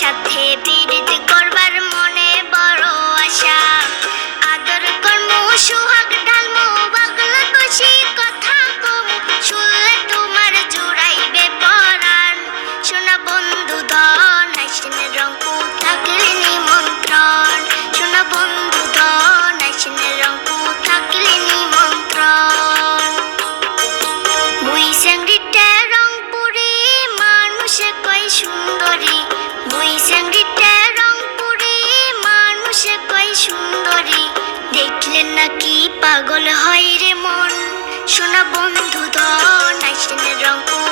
সাথে বিরতি করবার মনে বড় আশা। আদর কর্ম সোহাগ ঢালমু বাগলা বসি কথা কমু, শুনলে তোমার জুড়াইবে পরাণ। শোনা বন্ধু ধন আইসেন রংপু থাকলে নিমন্ত্রণ। শোনা বন্ধু ধন আইসেন রংপু থাকলে নিমন্ত্রণ। মুই স্যাংরিটা রংপুরি মানুষে কয় সুন্দরী। মুই স্যাংরিটা রংপুরি মানুষে কয় সুন্দরী। দেখলে নাকি পাগল হয় রে মন। শোনা বন্ধু ধন আইসেন রংপুর